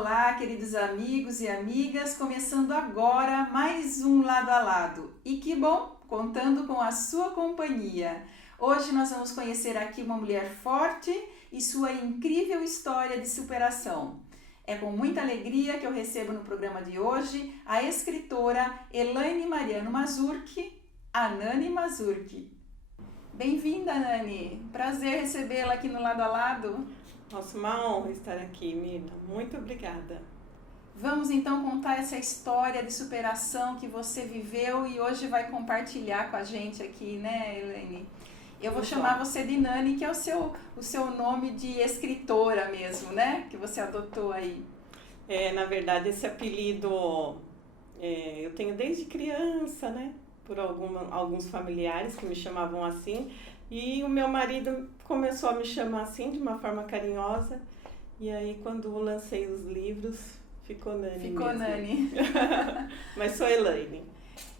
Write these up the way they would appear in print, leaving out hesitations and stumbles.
Olá, queridos amigos e amigas, começando agora mais um Lado a Lado. E que bom, contando com a sua companhia. Hoje nós vamos conhecer aqui uma mulher forte e sua incrível história de superação. É com muita alegria que eu recebo no programa de hoje a escritora Elaine Mariano Mazurchi, a Nani Mazurchi. Bem-vinda, Nani. Prazer recebê-la aqui no Lado a Lado. Nossa, uma honra estar aqui, Mirna. Muito obrigada. Vamos então contar essa história de superação que você viveu e hoje vai compartilhar com a gente aqui, né, Elaine? Eu vou chamar você de Nani, que é o seu nome de escritora mesmo, né? Que você adotou aí. Na verdade, esse apelido eu tenho desde criança, né? Por alguns familiares que me chamavam assim. E o meu marido começou a me chamar assim, de uma forma carinhosa. E aí, quando eu lancei os livros, ficou Nani Ficou mesmo. Nani. Mas sou Elaine.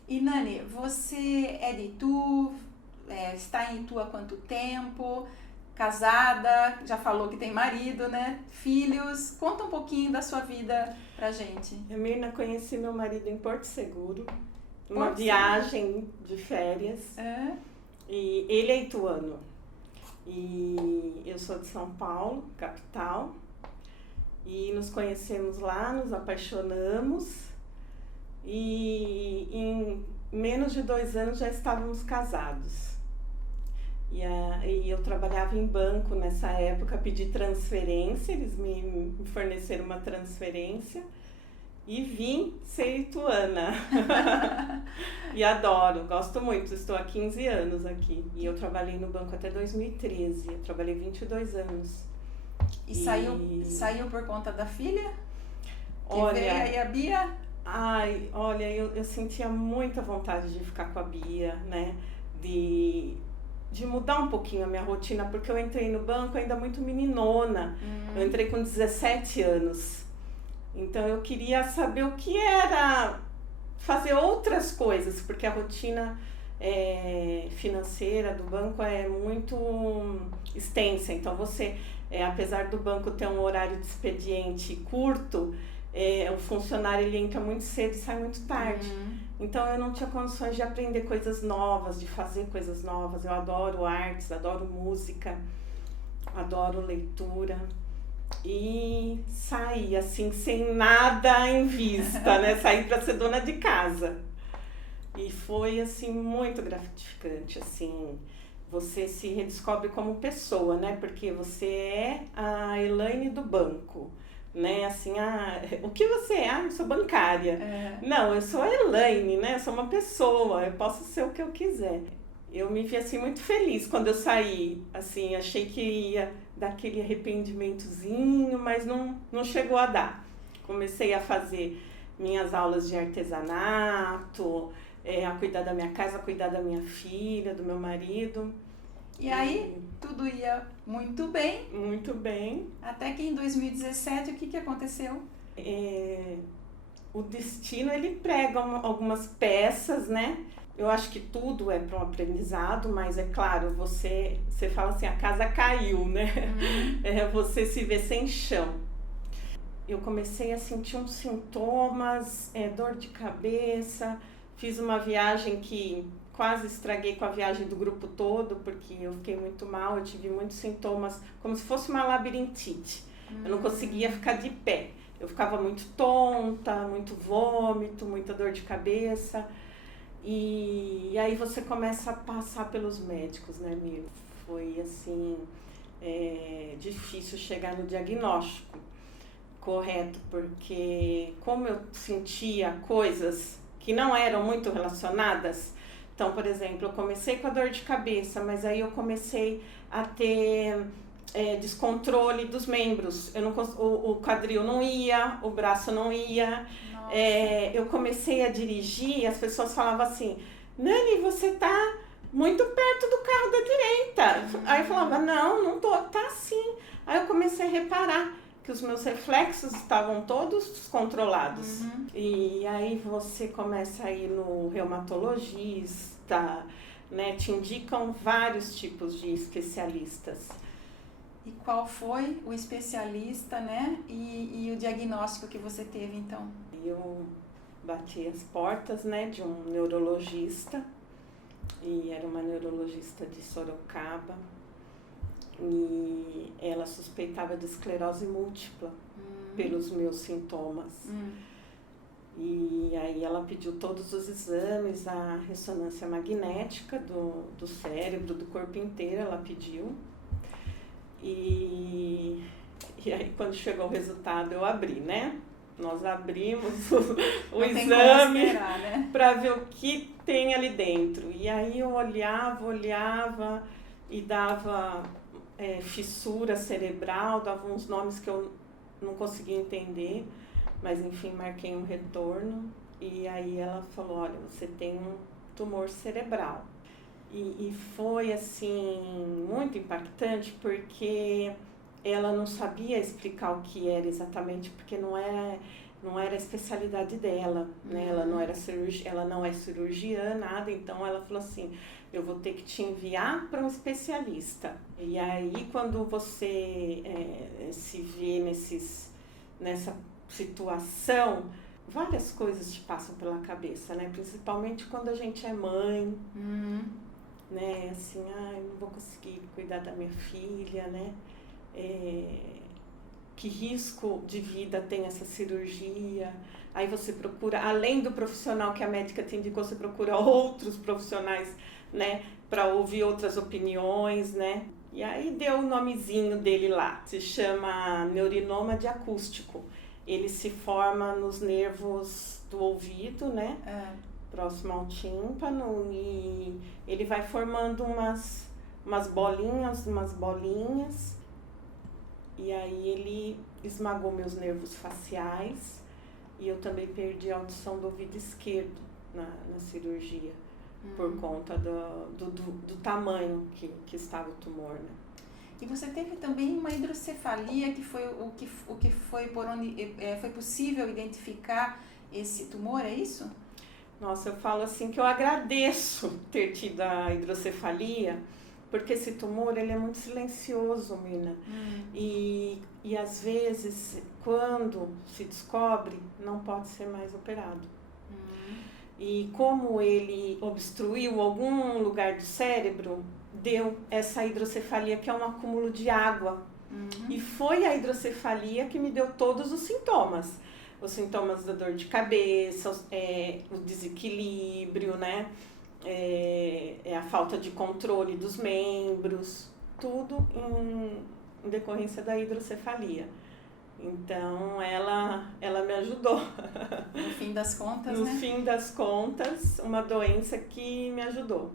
E Nani, você é de Itu, está em Itu há quanto tempo? Casada, já falou que tem marido, né? Filhos. Conta um pouquinho da sua vida pra gente. Mirna, conheci meu marido em Porto Seguro, numa Porto viagem de férias. É? E ele é ituano. E eu sou de São Paulo, capital. E nos conhecemos lá, nos apaixonamos. E em menos de 2 anos já estávamos casados. E eu trabalhava em banco nessa época, pedi transferência, eles me forneceram uma transferência. E vim ser ituana. E adoro, gosto muito, estou há 15 anos aqui. E eu trabalhei no banco até 2013, eu trabalhei 22 anos. E saiu por conta da filha? Olha, veio aí a Bia? Olha, eu sentia muita vontade de ficar com a Bia, né? De mudar um pouquinho a minha rotina, porque eu entrei no banco ainda muito meninona. Eu entrei com 17 anos. Então eu queria saber o que era fazer outras coisas, porque a rotina financeira do banco é muito extensa. Então você, apesar do banco ter um horário de expediente curto, o funcionário ele entra muito cedo e sai muito tarde. Então eu não tinha condições de aprender coisas novas, de fazer coisas novas. Eu adoro artes, adoro música, adoro leitura. E saí assim, sem nada em vista, né? Saí para ser dona de casa. E foi assim, muito gratificante, assim. Você se redescobre como pessoa, né? Porque você é a Elaine do banco, né? Assim, o que você é? Eu sou bancária. Não, eu sou a Elaine, né? Eu sou uma pessoa, eu posso ser o que eu quiser. Eu me vi assim muito feliz quando eu saí, assim, achei que ia dar aquele arrependimentozinho, mas não chegou a dar. Comecei a fazer minhas aulas de artesanato, a cuidar da minha casa, a cuidar da minha filha, do meu marido. E aí, tudo ia muito bem. Muito bem. Até que em 2017, o que aconteceu? O destino, ele prega algumas peças, né? Eu acho que tudo é para um aprendizado, mas é claro, você fala assim, a casa caiu, né? Você se vê sem chão. Eu comecei a sentir uns sintomas, dor de cabeça, fiz uma viagem que quase estraguei com a viagem do grupo todo, porque eu fiquei muito mal, eu tive muitos sintomas, como se fosse uma labirintite. Eu não conseguia ficar de pé, eu ficava muito tonta, muito vômito, muita dor de cabeça. E aí você começa a passar pelos médicos, né, Mir? Foi assim, difícil chegar no diagnóstico correto, porque como eu sentia coisas que não eram muito relacionadas, então, por exemplo, eu comecei com a dor de cabeça, mas aí eu comecei a ter descontrole dos membros. O quadril não ia, o braço não ia. Eu comecei a dirigir, as pessoas falavam assim, Nani, você tá muito perto do carro da direita. Aí eu falava, não tô, tá assim. Aí eu comecei a reparar que os meus reflexos estavam todos descontrolados. E aí você começa a ir no reumatologista, né? Te indicam vários tipos de especialistas. E qual foi o especialista, né? E o diagnóstico que você teve, então? Eu bati as portas, né, de um neurologista, e era uma neurologista de Sorocaba, e ela suspeitava de esclerose múltipla pelos meus sintomas. E aí ela pediu todos os exames, a ressonância magnética do cérebro, do corpo inteiro, ela pediu. E aí quando chegou o resultado eu abri, né? Nós abrimos o exame, né? Para ver o que tem ali dentro. E aí eu olhava e dava fissura cerebral, dava uns nomes que eu não conseguia entender, mas enfim, marquei um retorno. E aí ela falou, olha, você tem um tumor cerebral. E foi assim, muito impactante, porque ela não sabia explicar o que era exatamente, porque não era a especialidade dela, né? Ela não é cirurgiã, nada, então ela falou assim, eu vou ter que te enviar para um especialista. E aí quando você se vê nessa situação, várias coisas te passam pela cabeça, né? Principalmente quando a gente é mãe, né? Assim, não vou conseguir cuidar da minha filha, né? Que risco de vida tem essa cirurgia? Aí você procura, além do profissional que a médica te indicou, você procura outros profissionais, né? Para ouvir outras opiniões, né? E aí deu o nomezinho dele lá, se chama neurinoma diacústico. Ele se forma nos nervos do ouvido, né? Próximo ao tímpano, e ele vai formando umas bolinhas, e aí ele esmagou meus nervos faciais, e eu também perdi a audição do ouvido esquerdo na cirurgia, por conta do tamanho que estava o tumor, né? E você teve também uma hidrocefalia, que foi o que foi por onde foi possível identificar esse tumor, é isso? Nossa, eu falo assim que eu agradeço ter tido a hidrocefalia, porque esse tumor ele é muito silencioso, Mirna. E às vezes, quando se descobre, não pode ser mais operado. E como ele obstruiu algum lugar do cérebro, deu essa hidrocefalia, que é um acúmulo de água. E foi a hidrocefalia que me deu todos os sintomas. Os sintomas da dor de cabeça, o desequilíbrio, né? A falta de controle dos membros, tudo em decorrência da hidrocefalia. Então, ela me ajudou. No fim das contas, né? No fim das contas, uma doença que me ajudou.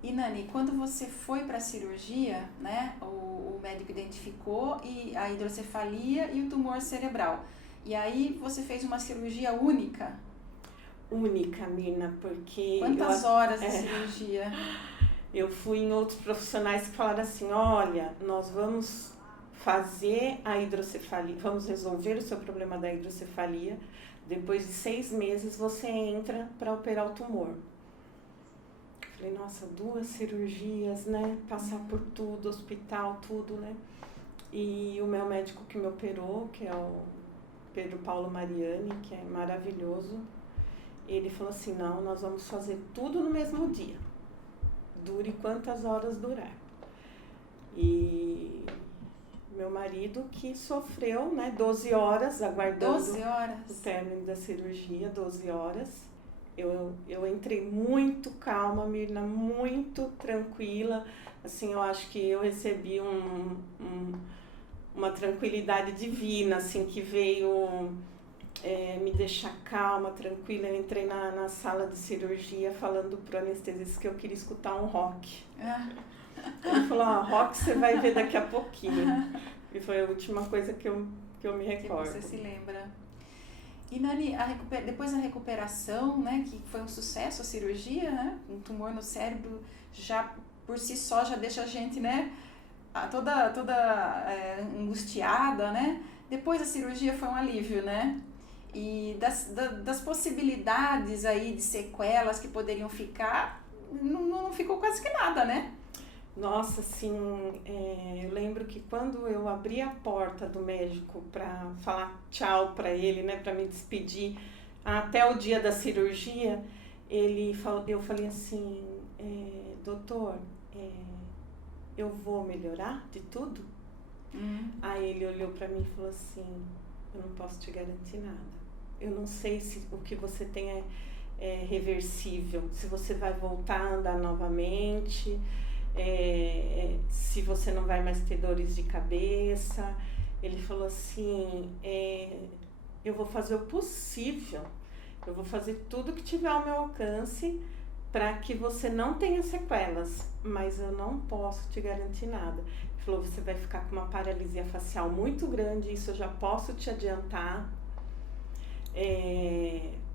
E Nani, quando você foi para a cirurgia, né? O médico identificou a hidrocefalia e o tumor cerebral. E aí você fez uma cirurgia única? Única, Mirna, porque... Quantas horas de cirurgia? Eu fui em outros profissionais que falaram assim, olha, nós vamos fazer a hidrocefalia, vamos resolver o seu problema da hidrocefalia, depois de 6 meses você entra para operar o tumor. Falei, nossa, 2 cirurgias, né? Passar por tudo, hospital, tudo, né? E o meu médico que me operou, que é o Pedro Paulo Mariani, que é maravilhoso, ele falou assim, não, nós vamos fazer tudo no mesmo dia. Dure quantas horas durar. E meu marido que sofreu, né, 12 horas, aguardando 12 horas. O término da cirurgia, 12 horas. Eu entrei muito calma, Mirna, muito tranquila. Assim, eu acho que eu recebi uma tranquilidade divina, assim, que veio me deixar calma, tranquila. Eu entrei na sala de cirurgia falando pro anestesista que eu queria escutar um rock. Ele falou, rock você vai ver daqui a pouquinho. E foi a última coisa que eu me recordo. Que você se lembra. E Nani, depois da recuperação, né, que foi um sucesso a cirurgia, né, um tumor no cérebro já por si só já deixa a gente, né, toda angustiada, né? Depois da cirurgia foi um alívio, né? E das possibilidades aí de sequelas que poderiam ficar, não ficou quase que nada, né? Nossa, assim, eu lembro que quando eu abri a porta do médico para falar tchau para ele, né, para me despedir, até o dia da cirurgia, eu falei assim, doutor, eu vou melhorar de tudo? Aí ele olhou para mim e falou assim, eu não posso te garantir nada. Eu não sei se o que você tem é reversível, se você vai voltar a andar novamente, se você não vai mais ter dores de cabeça. Ele falou assim, eu vou fazer o possível, eu vou fazer tudo que tiver ao meu alcance para que você não tenha sequelas, mas eu não posso te garantir nada. Ele falou, você vai ficar com uma paralisia facial muito grande, isso eu já posso te adiantar,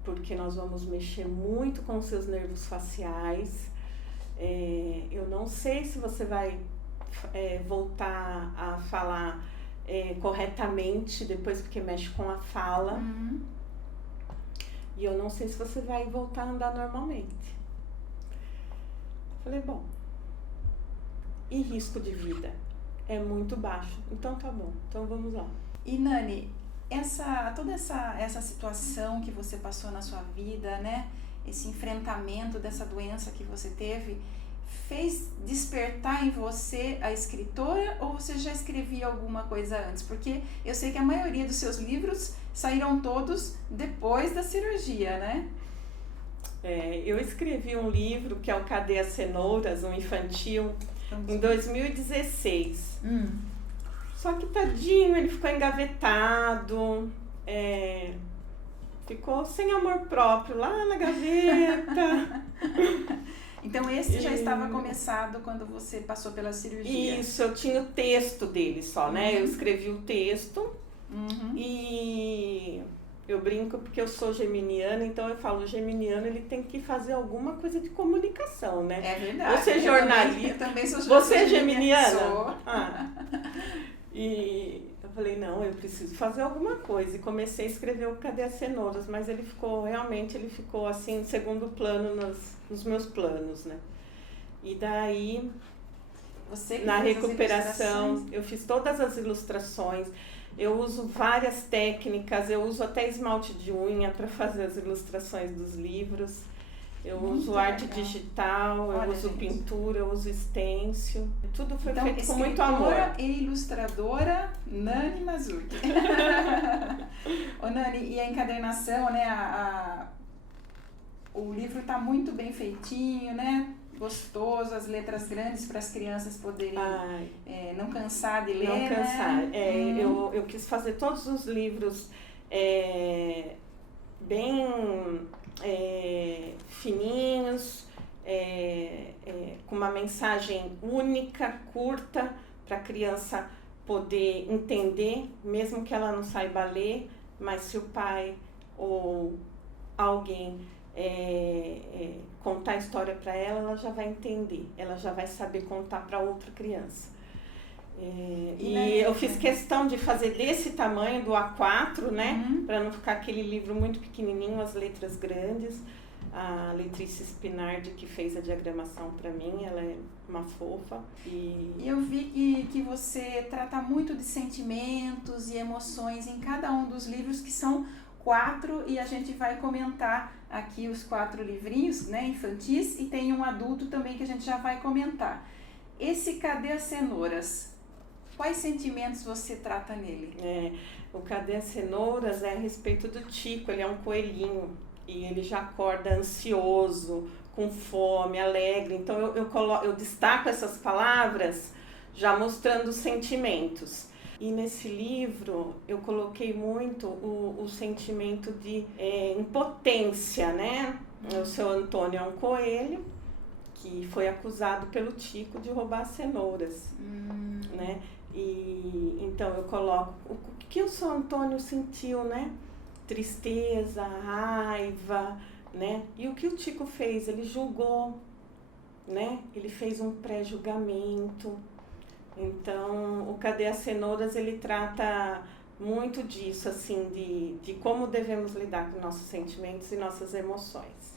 porque nós vamos mexer muito com os seus nervos faciais. Eu não sei se você vai voltar a falar corretamente depois, porque mexe com a fala. E eu não sei se você vai voltar a andar normalmente. Falei, bom, e risco de vida? É muito baixo. Então tá bom, então vamos lá. E Nani, toda essa situação que você passou na sua vida, né? Esse enfrentamento dessa doença que você teve, fez despertar em você a escritora, ou você já escrevia alguma coisa antes? Porque eu sei que a maioria dos seus livros saíram todos depois da cirurgia, né? Eu escrevi um livro que é o Cadê as Cenouras, um infantil, em 2016. Só que tadinho, ele ficou engavetado, ficou sem amor próprio lá na gaveta. Então esse já estava começado quando você passou pela cirurgia? Isso, eu tinha o texto dele só, né? Eu escrevi o texto e eu brinco porque eu sou geminiana, então eu falo, o geminiano ele tem que fazer alguma coisa de comunicação, né? É verdade. Você é jornalista. Eu também sou jornalista. Você é geminiana? Sou. E eu falei, não, eu preciso fazer alguma coisa. E comecei a escrever o Cadê as Cenouras, mas ele ficou assim, em segundo plano nos meus planos, né? E daí, na recuperação, eu fiz todas as ilustrações. Eu uso várias técnicas, eu uso até esmalte de unha para fazer as ilustrações dos livros. Eu uso arte digital, eu uso pintura, eu uso stencil. Tudo foi feito com muito amor. Escritora e ilustradora Nani Mazzucchi. Ô Nani, e a encadernação, né? O livro está muito bem feitinho, né? Gostoso, as letras grandes para as crianças poderem não cansar de ler. Não cansar. Né? Eu quis fazer todos os livros bem fininhos, com uma mensagem única, curta, para a criança poder entender, mesmo que ela não saiba ler, mas se o pai ou alguém contar a história para ela, ela já vai entender, ela já vai saber contar para outra criança. E eu fiz questão de fazer desse tamanho, do A4, né? Para não ficar aquele livro muito pequenininho, as letras grandes. A Letícia Spinardi, que fez a diagramação para mim, ela é uma fofa. E eu vi que você trata muito de sentimentos e emoções em cada um dos livros, que são 4, e a gente vai comentar aqui os 4 livrinhos, né, infantis, e tem um adulto também que a gente já vai comentar. Esse Cadê as Cenouras? Quais sentimentos você trata nele? O Cadê as Cenouras é a respeito do Tico, ele é um coelhinho e ele já acorda ansioso, com fome, alegre. Então eu destaco essas palavras já mostrando os sentimentos. E nesse livro eu coloquei muito o sentimento de impotência, né? O seu Antônio é um coelho que foi acusado pelo Tico de roubar cenouras, né? E então eu coloco o que o seu Antônio sentiu, né? Tristeza, raiva, né? E o que o Tico fez? Ele julgou, né? Ele fez um pré-julgamento. Então, o Cadê as Cenouras, ele trata muito disso, assim, de como devemos lidar com nossos sentimentos e nossas emoções.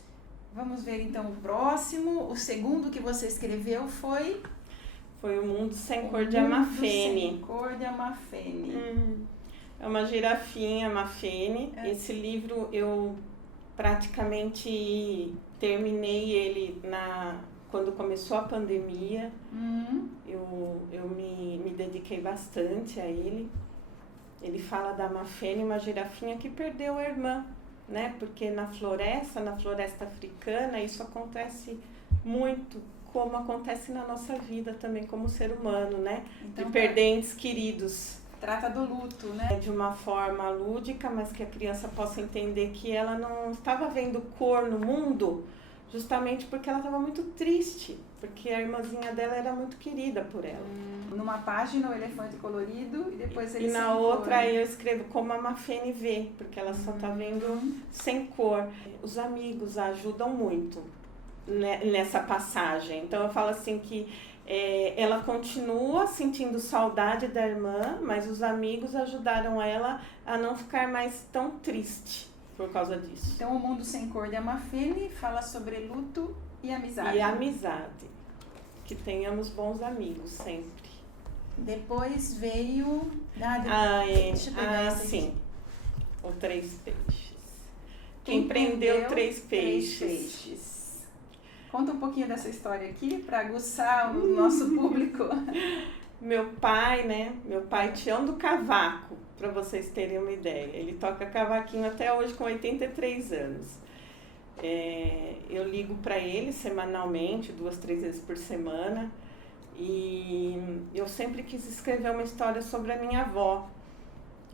Vamos ver então o próximo. O segundo que você escreveu foi Foi O Mundo Sem Cor de O Mundo Amafene. Sem Cor de Amafene. É uma girafinha Amafene. Esse livro eu praticamente terminei ele quando começou a pandemia. Eu me dediquei bastante a ele. Ele fala da Amafene, uma girafinha que perdeu a irmã, né? Porque na floresta africana, isso acontece muito, como acontece na nossa vida também como ser humano, né? Então, de perder entes queridos. Trata do luto, né? De uma forma lúdica, mas que a criança possa entender que ela não estava vendo cor no mundo justamente porque ela estava muito triste, porque a irmãzinha dela era muito querida por ela. Numa página o elefante colorido e depois ele E sem na outra cor. eu escrevo como a Amafene vê, porque ela só está vendo sem cor. Os amigos ajudam muito nessa passagem. Então eu falo assim que ela continua sentindo saudade da irmã, mas os amigos ajudaram ela a não ficar mais tão triste por causa disso. Então O Mundo Sem Cor de Amafene fala sobre luto e amizade. E amizade. Que tenhamos bons amigos sempre. Depois veio... Deixa eu pegar essa sim. aqui. O Três Peixes. Quem prendeu três peixes. Conta um pouquinho dessa história aqui, para aguçar o nosso público. Meu pai, Tião do Cavaco, para vocês terem uma ideia. Ele toca cavaquinho até hoje com 83 anos. Eu ligo para ele semanalmente, 2, 3 vezes por semana. E eu sempre quis escrever uma história sobre a minha avó.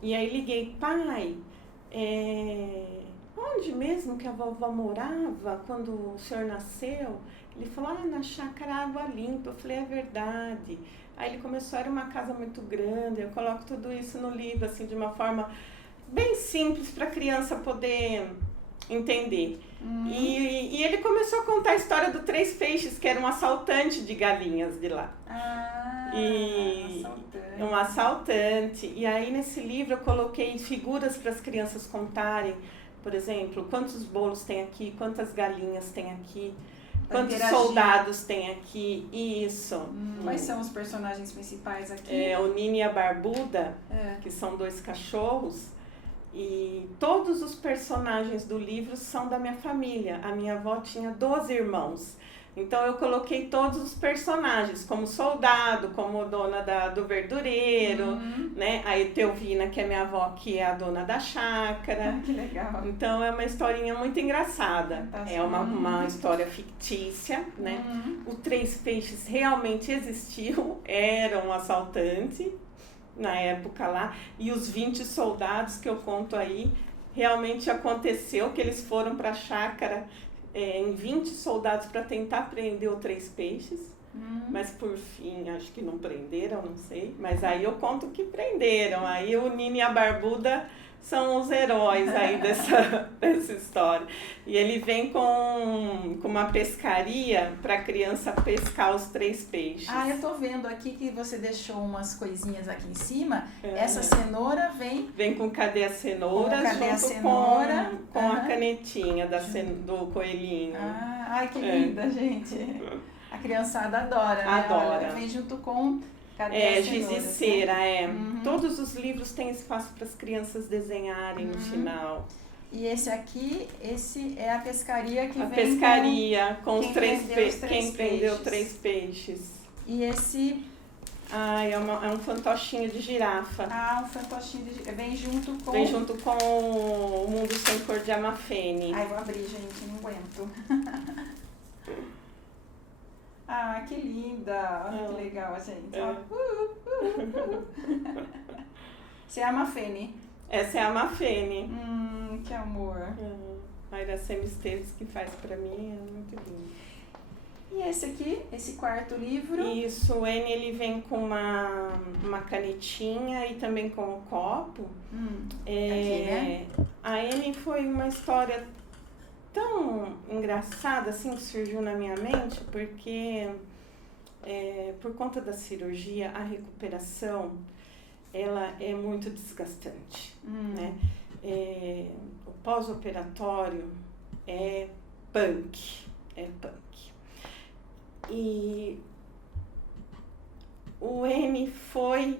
E aí liguei, pai, onde mesmo que a vovó morava quando o senhor nasceu? Ele falou, na chácara Água Limpa. Eu falei, é verdade. Aí ele começou, era uma casa muito grande, eu coloco tudo isso no livro, assim, de uma forma bem simples para a criança poder entender. E ele começou a contar a história do Três Peixes, que era um assaltante de galinhas de lá. Assaltante. Um assaltante. E aí nesse livro eu coloquei figuras para as crianças contarem, por exemplo, quantos bolos tem aqui, quantas galinhas tem aqui, quantos soldados tem aqui, isso. Quais são os personagens principais aqui? O Nini e a Barbuda, que são 2 cachorros. E todos os personagens do livro são da minha família. A minha avó tinha 12 irmãos. Então eu coloquei todos os personagens, como soldado, como dona do verdureiro, né? A Etelvina, que é minha avó, que é a dona da chácara. Que legal. Então é uma historinha muito engraçada. É uma história fictícia, né? O Três Peixes realmente existiu, era um assaltante na época lá. E os 20 soldados que eu conto aí, realmente aconteceu que eles foram para a chácara em 20 soldados para tentar prender o Três Peixes, mas por fim acho que não prenderam, não sei, mas aí eu conto que prenderam. Aí o Nini e a Barbuda são os heróis aí dessa história. E ele vem com uma pescaria para a criança pescar os três peixes. Eu tô vendo aqui que você deixou umas coisinhas aqui em cima. Essa cenoura vem... Vem com cadê a cenoura com a canetinha do coelhinho. Ai, que linda, gente. A criançada adora, né? Adora. Olha, vem junto com... Giz e cera, Todos os livros têm espaço para as crianças desenharem no final. E esse aqui, é a pescaria que a vem pescaria com os quem prendeu três peixes. E esse... é um fantochinho de girafa. Um fantochinho de girafa. Vem junto com O Mundo Sem Cor de Amafene. Vou abrir, gente, não aguento. Que linda! Olha que legal, gente. Você é a Amafene? Essa é a Amafene. Que amor. A Iracema Esteves que faz pra mim, é muito lindo. E esse aqui, esse quarto livro? Isso, o N ele vem com uma canetinha e também com um copo. Aqui, né? A N foi uma história tão engraçada assim que surgiu na minha mente, porque por conta da cirurgia, a recuperação ela é muito desgastante, né? O pós-operatório é punk. E O M foi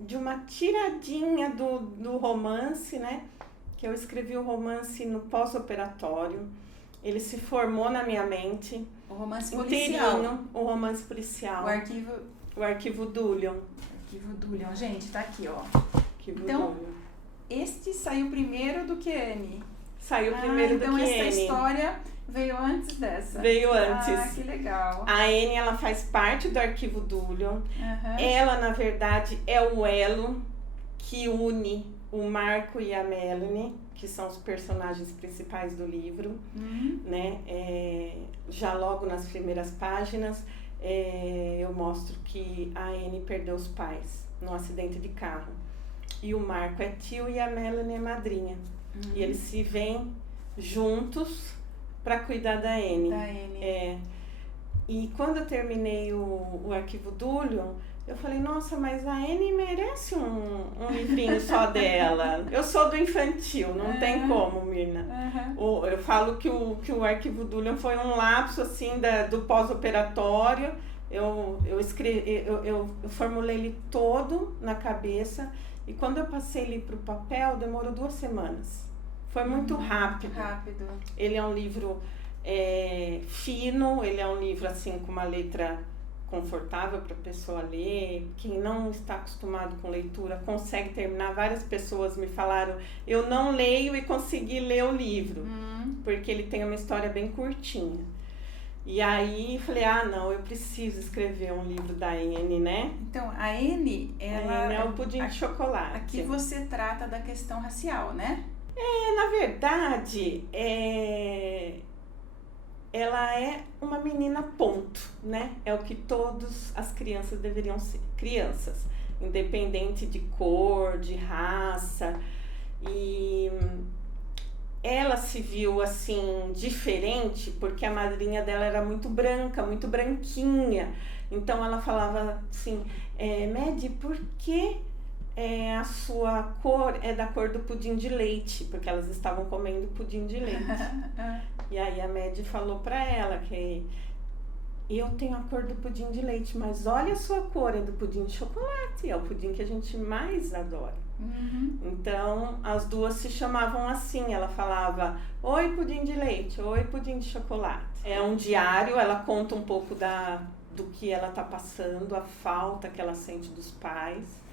de uma tiradinha do romance, né? Que eu escrevi o romance no pós-operatório. Ele se formou na minha mente. O romance policial. O romance policial. O arquivo Dullion. Arquivo Dullion. Gente, tá aqui, ó. Arquivo então, Dullion. Este saiu primeiro do que N. Saiu primeiro do que N. Então, essa história veio antes dessa. Veio antes. Ah, que legal. A N, ela faz parte do arquivo Dullion. Ela, na verdade, é o elo que une o Marco e a Melanie, que são os personagens principais do livro, né? Já logo nas primeiras páginas, eu mostro que a Anne perdeu os pais num acidente de carro. E o Marco é tio e a Melanie é madrinha. E eles se veem juntos para cuidar da Anne. E quando eu terminei o arquivo Dullion, eu falei, nossa, mas a Anne merece um livrinho só dela. Eu sou do infantil, não tem como, Mirna. Eu falo que o arquivo Dullion foi um lapso assim do pós-operatório. Eu formulei ele todo na cabeça e quando eu passei ele para o papel, demorou 2 semanas. Foi muito rápido. Ele é um livro fino, ele é um livro assim com uma letra confortável para a pessoa ler. Quem não está acostumado com leitura consegue terminar. Várias pessoas me falaram, eu não leio e consegui ler o livro, porque ele tem uma história bem curtinha. E aí falei, não, eu preciso escrever um livro da Anne, né? Então, a Anne, ela é o pudim de chocolate. Aqui você trata da questão racial, né? Na verdade, ela é uma menina ponto, né? É o que todas as crianças deveriam ser. Crianças, independente de cor, de raça. E ela se viu assim, diferente, porque a madrinha dela era muito branca, muito branquinha. Então ela falava assim, Medi, por que a sua cor é da cor do pudim de leite? Porque elas estavam comendo pudim de leite. E aí a Medi falou pra ela que eu tenho a cor do pudim de leite, mas olha a sua cor, é do pudim de chocolate, é o pudim que a gente mais adora. Então as duas se chamavam assim, ela falava, oi pudim de leite, oi pudim de chocolate. É um diário, ela conta um pouco do que ela tá passando, a falta que ela sente dos pais.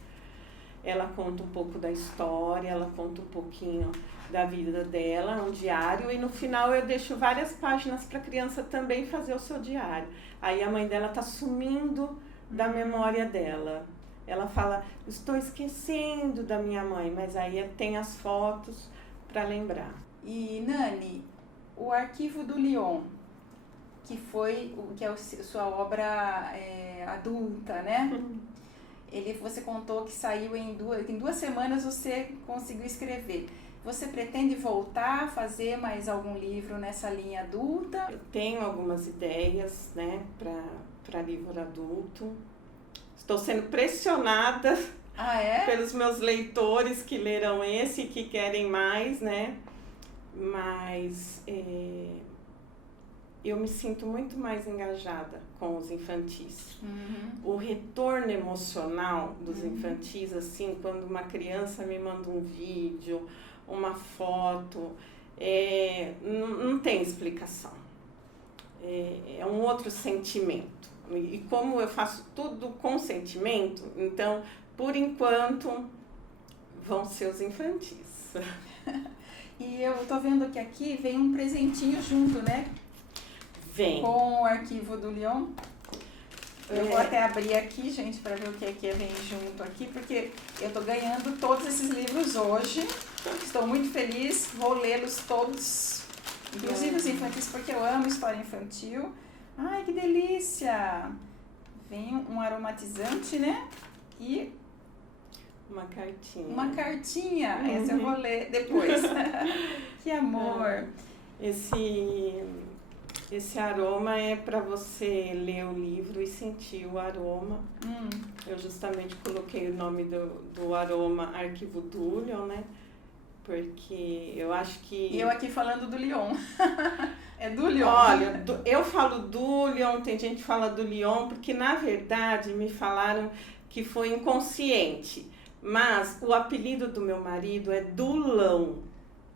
Ela conta um pouco da história, ela conta um pouquinho da vida dela, um diário, e no final eu deixo várias páginas para a criança também fazer o seu diário. Aí a mãe dela tá sumindo da memória dela. Ela fala, estou esquecendo da minha mãe, mas aí tem as fotos para lembrar. E Nani, o Arquivo Dullion, que é a sua obra adulta, né? Você contou que saiu em 2 semanas você conseguiu escrever. Você pretende voltar a fazer mais algum livro nessa linha adulta? Eu tenho algumas ideias, né, para livro adulto. Estou sendo pressionada pelos meus leitores que leram esse e que querem mais, né? Mas eu me sinto muito mais engajada com os infantis. O retorno emocional dos infantis, assim, quando uma criança me manda um vídeo, uma foto, não tem explicação. É um outro sentimento. E como eu faço tudo com sentimento, então, por enquanto, vão ser os infantis. E eu tô vendo que aqui vem um presentinho junto, né? Vem. Com o Arquivo Dullion. Eu vou até abrir aqui, gente, para ver o que é que vem junto aqui, porque eu tô ganhando todos esses livros hoje. Estou muito feliz, vou lê-los todos, inclusive os infantis, porque eu amo história infantil. Ai, que delícia! Vem um aromatizante, né? E uma cartinha. Uma cartinha. Essa eu vou ler depois. Que amor! Esse aroma é para você ler o livro e sentir o aroma. Eu justamente coloquei o nome do aroma Arquivo Dullion, né? porque eu acho que... E eu aqui falando do Lyon. É do Lyon. Olha, eu falo do Lyon, tem gente que fala do Lyon, porque na verdade me falaram que foi inconsciente, mas o apelido do meu marido é Dulão.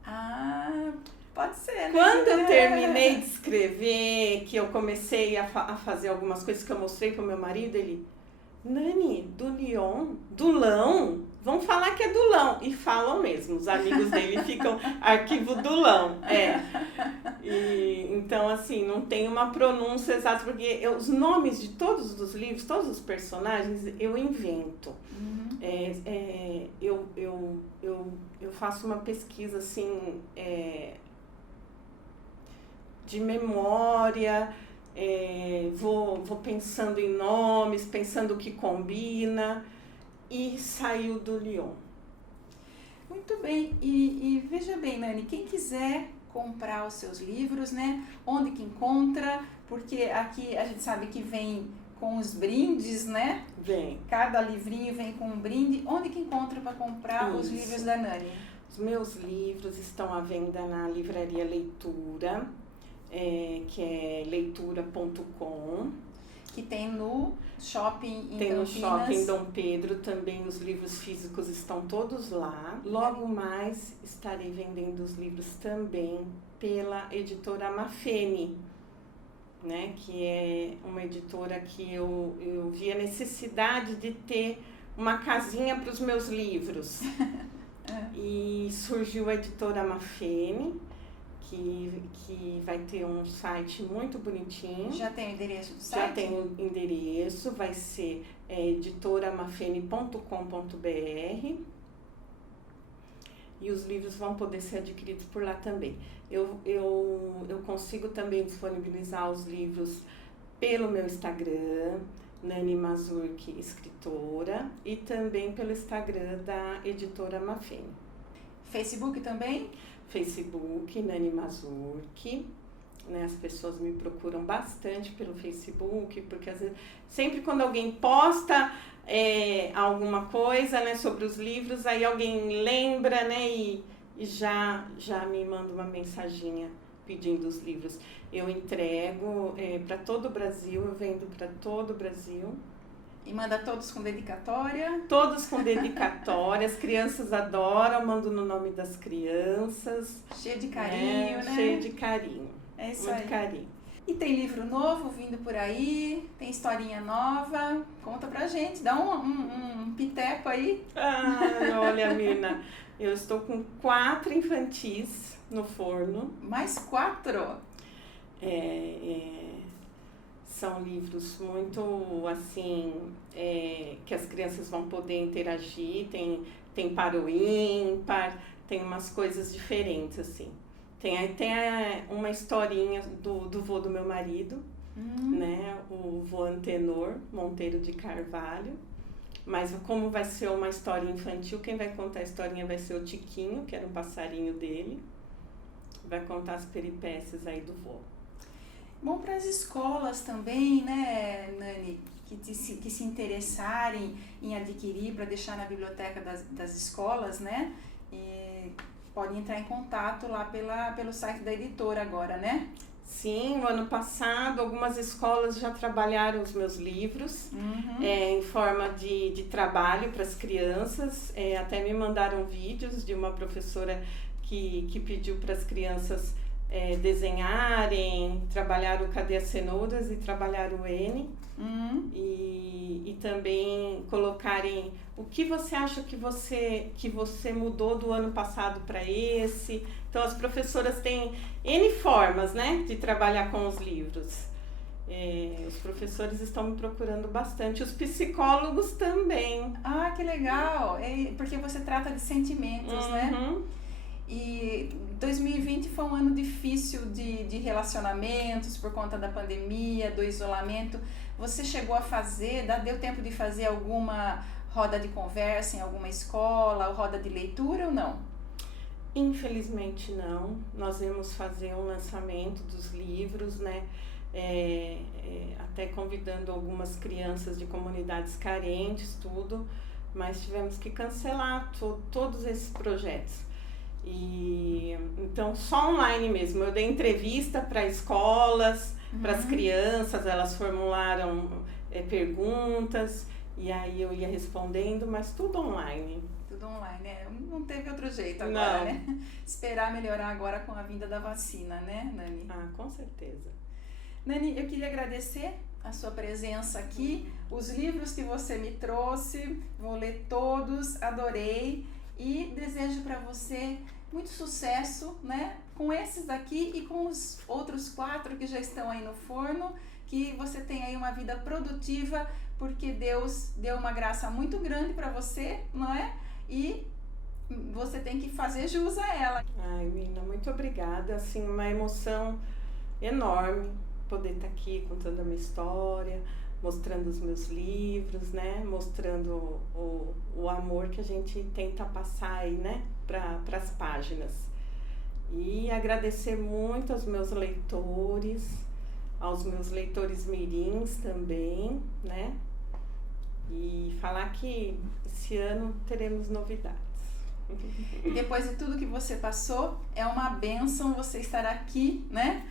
Ah, pode ser, né? Quando eu terminei de escrever, que eu comecei a fazer algumas coisas que eu mostrei pro meu marido, ele... Nani, do Lyon? Dulão? Vão falar que é Dulão. E falam mesmo, os amigos dele ficam arquivo Dulão. Então, assim, não tem uma pronúncia exata, porque os nomes de todos os livros, todos os personagens, eu invento. Eu faço uma pesquisa, assim, de memória... vou pensando em nomes, pensando o que combina, e saiu do Lyon. Muito bem, e veja bem, Nani, quem quiser comprar os seus livros, né? Onde que encontra? Porque aqui a gente sabe que vem com os brindes, né? Vem. Cada livrinho vem com um brinde. Onde que encontra para comprar Isso. os livros da Nani? Os meus livros estão à venda na Livraria Leitura, que é leitura.com. Que tem no shopping em Tem no Campinas. shopping Dom Pedro também, os livros físicos estão todos lá. Logo mais estarei vendendo os livros também pela editora Mafene, né? Que é uma editora que eu vi a necessidade de ter uma casinha para os meus livros. E surgiu a editora Mafene, que vai ter um site muito bonitinho. Já tem o endereço do site? Já tem o endereço, vai ser editoramafene.com.br, e os livros vão poder ser adquiridos por lá também. Eu consigo também disponibilizar os livros pelo meu Instagram, Nani Mazurki, escritora, e também pelo Instagram da editora Mafene. Facebook também? Facebook, Nani Mazurki, né? As pessoas me procuram bastante pelo Facebook, porque às vezes, sempre quando alguém posta alguma coisa, né, sobre os livros, aí alguém lembra, né, e já me manda uma mensaginha pedindo os livros. Eu entrego para todo o Brasil, eu vendo para todo o Brasil. E manda todos com dedicatória? Todos com dedicatória, as crianças adoram, mando no nome das crianças. Cheio de carinho, né? Cheio de carinho. É isso muito aí. carinho. E tem livro novo vindo por aí? Tem historinha nova? Conta pra gente, dá um piteco aí. Olha, Mirna, eu estou com 4 infantis no forno. Mais 4? São livros muito, assim, que as crianças vão poder interagir, tem para o ímpar, tem umas coisas diferentes, assim. Tem uma historinha do vô do meu marido, né, o vô Antenor Monteiro de Carvalho, mas como vai ser uma história infantil, quem vai contar a historinha vai ser o Tiquinho, que era um passarinho dele, vai contar as peripécias aí do vô. Bom, para as escolas também, né, Nani, que se interessarem em adquirir para deixar na biblioteca das escolas, né, podem entrar em contato lá pelo site da editora agora, né? Sim, no ano passado algumas escolas já trabalharam os meus livros em forma de trabalho para as crianças, até me mandaram vídeos de uma professora que pediu para as crianças desenharem, trabalhar o Cadê as Cenouras e trabalhar o N, e também colocarem o que você acha que você mudou do ano passado para esse. Então as professoras têm N formas, né, de trabalhar com os livros. Os professores estão me procurando bastante, os psicólogos também. Ah, que legal! Porque você trata de sentimentos, né? E 2020 foi um ano difícil de relacionamentos por conta da pandemia, do isolamento. Você chegou a deu tempo de fazer alguma roda de conversa em alguma escola, ou roda de leitura ou não? Infelizmente não. Nós íamos fazer um lançamento dos livros, né? Até convidando algumas crianças de comunidades carentes, tudo, mas tivemos que cancelar todos esses projetos. E então só online mesmo. Eu dei entrevista para escolas, para as crianças, elas formularam perguntas e aí eu ia respondendo, mas tudo online. Tudo online, né? Não teve outro jeito agora, Não. né? Esperar melhorar agora com a vinda da vacina, né, Nani? Ah, com certeza. Nani, eu queria agradecer a sua presença aqui, os livros que você me trouxe, vou ler todos, adorei e desejo para você muito sucesso, né? Com esses daqui e com os outros 4 que já estão aí no forno, que você tenha aí uma vida produtiva, porque Deus deu uma graça muito grande para você, não é? E você tem que fazer jus a ela. Ai, Mirna, muito obrigada. Assim, uma emoção enorme poder estar aqui contando a minha história, mostrando os meus livros, né? Mostrando o amor que a gente tenta passar aí, né? Para as páginas. E agradecer muito aos meus leitores mirins também, né? E falar que esse ano teremos novidades. E depois de tudo que você passou, é uma bênção você estar aqui, né?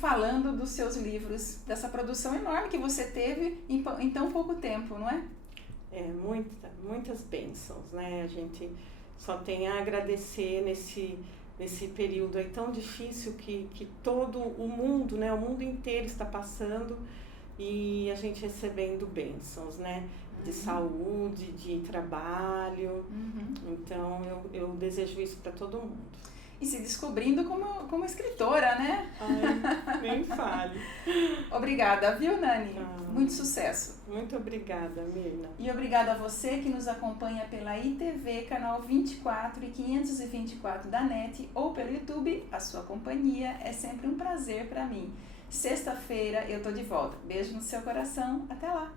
Falando dos seus livros, dessa produção enorme que você teve em tão pouco tempo, não é? Muitas bênçãos, né? A gente só tem a agradecer nesse período aí tão difícil que todo o mundo, né? O mundo inteiro está passando e a gente recebendo bênçãos, né? De saúde, de trabalho. Então, eu desejo isso para todo mundo. E se descobrindo como escritora, né? Ai, nem fale. Obrigada, viu, Nani? Muito sucesso. Muito obrigada, Mirna. E obrigada a você que nos acompanha pela ITV, canal 24 e 524 da NET ou pelo YouTube. A sua companhia é sempre um prazer para mim. Sexta-feira eu tô de volta. Beijo no seu coração. Até lá!